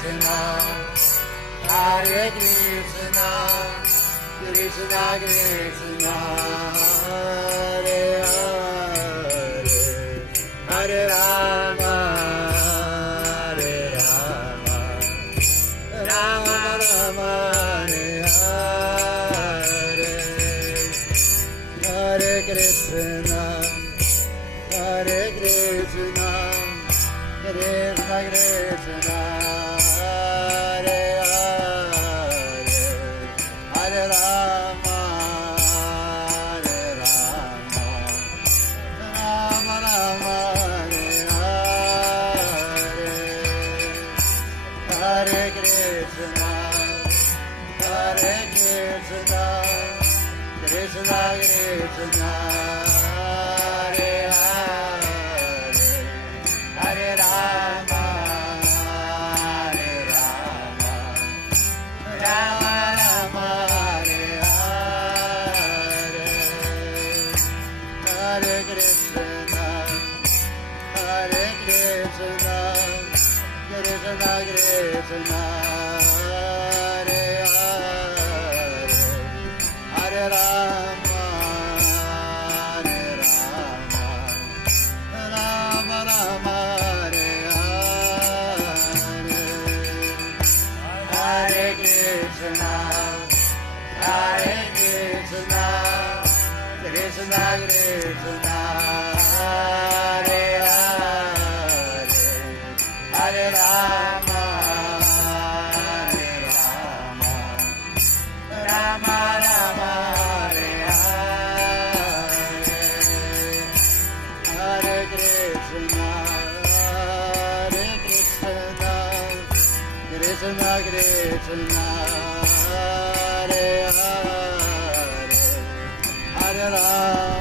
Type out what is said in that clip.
Krishna, Hare Krishna, Krishna Krishna, Hare Hare, Hare Rama, Hare Rama, Rama Rama, Hare Hare, Hare Krishna, Hare Krishna, Krishna Krishna, Hare Hare, Hare Rama, Hare Rama, Rama Rama, Hare Hare, Hare Krishna, Hare Krishna, Krishna Krishna, Hare Hare, Hare Rama, Hare Rama, Rama Rama, Hare Hare, Hare Krishna, Hare Krishna, Krishna Krishna, Hare Hare, Hare Rama, Hare Rama, Rama Rama, Hare Hare, Hare Krishna, Hare Krishna, Krishna Krishna, Hare Hare, Hare Rama, Hare Rama, Rama Rama, Hare Hare, Hare Krishna, Hare Krishna, Krishna Krishna, Hare Hare, Hare Rama,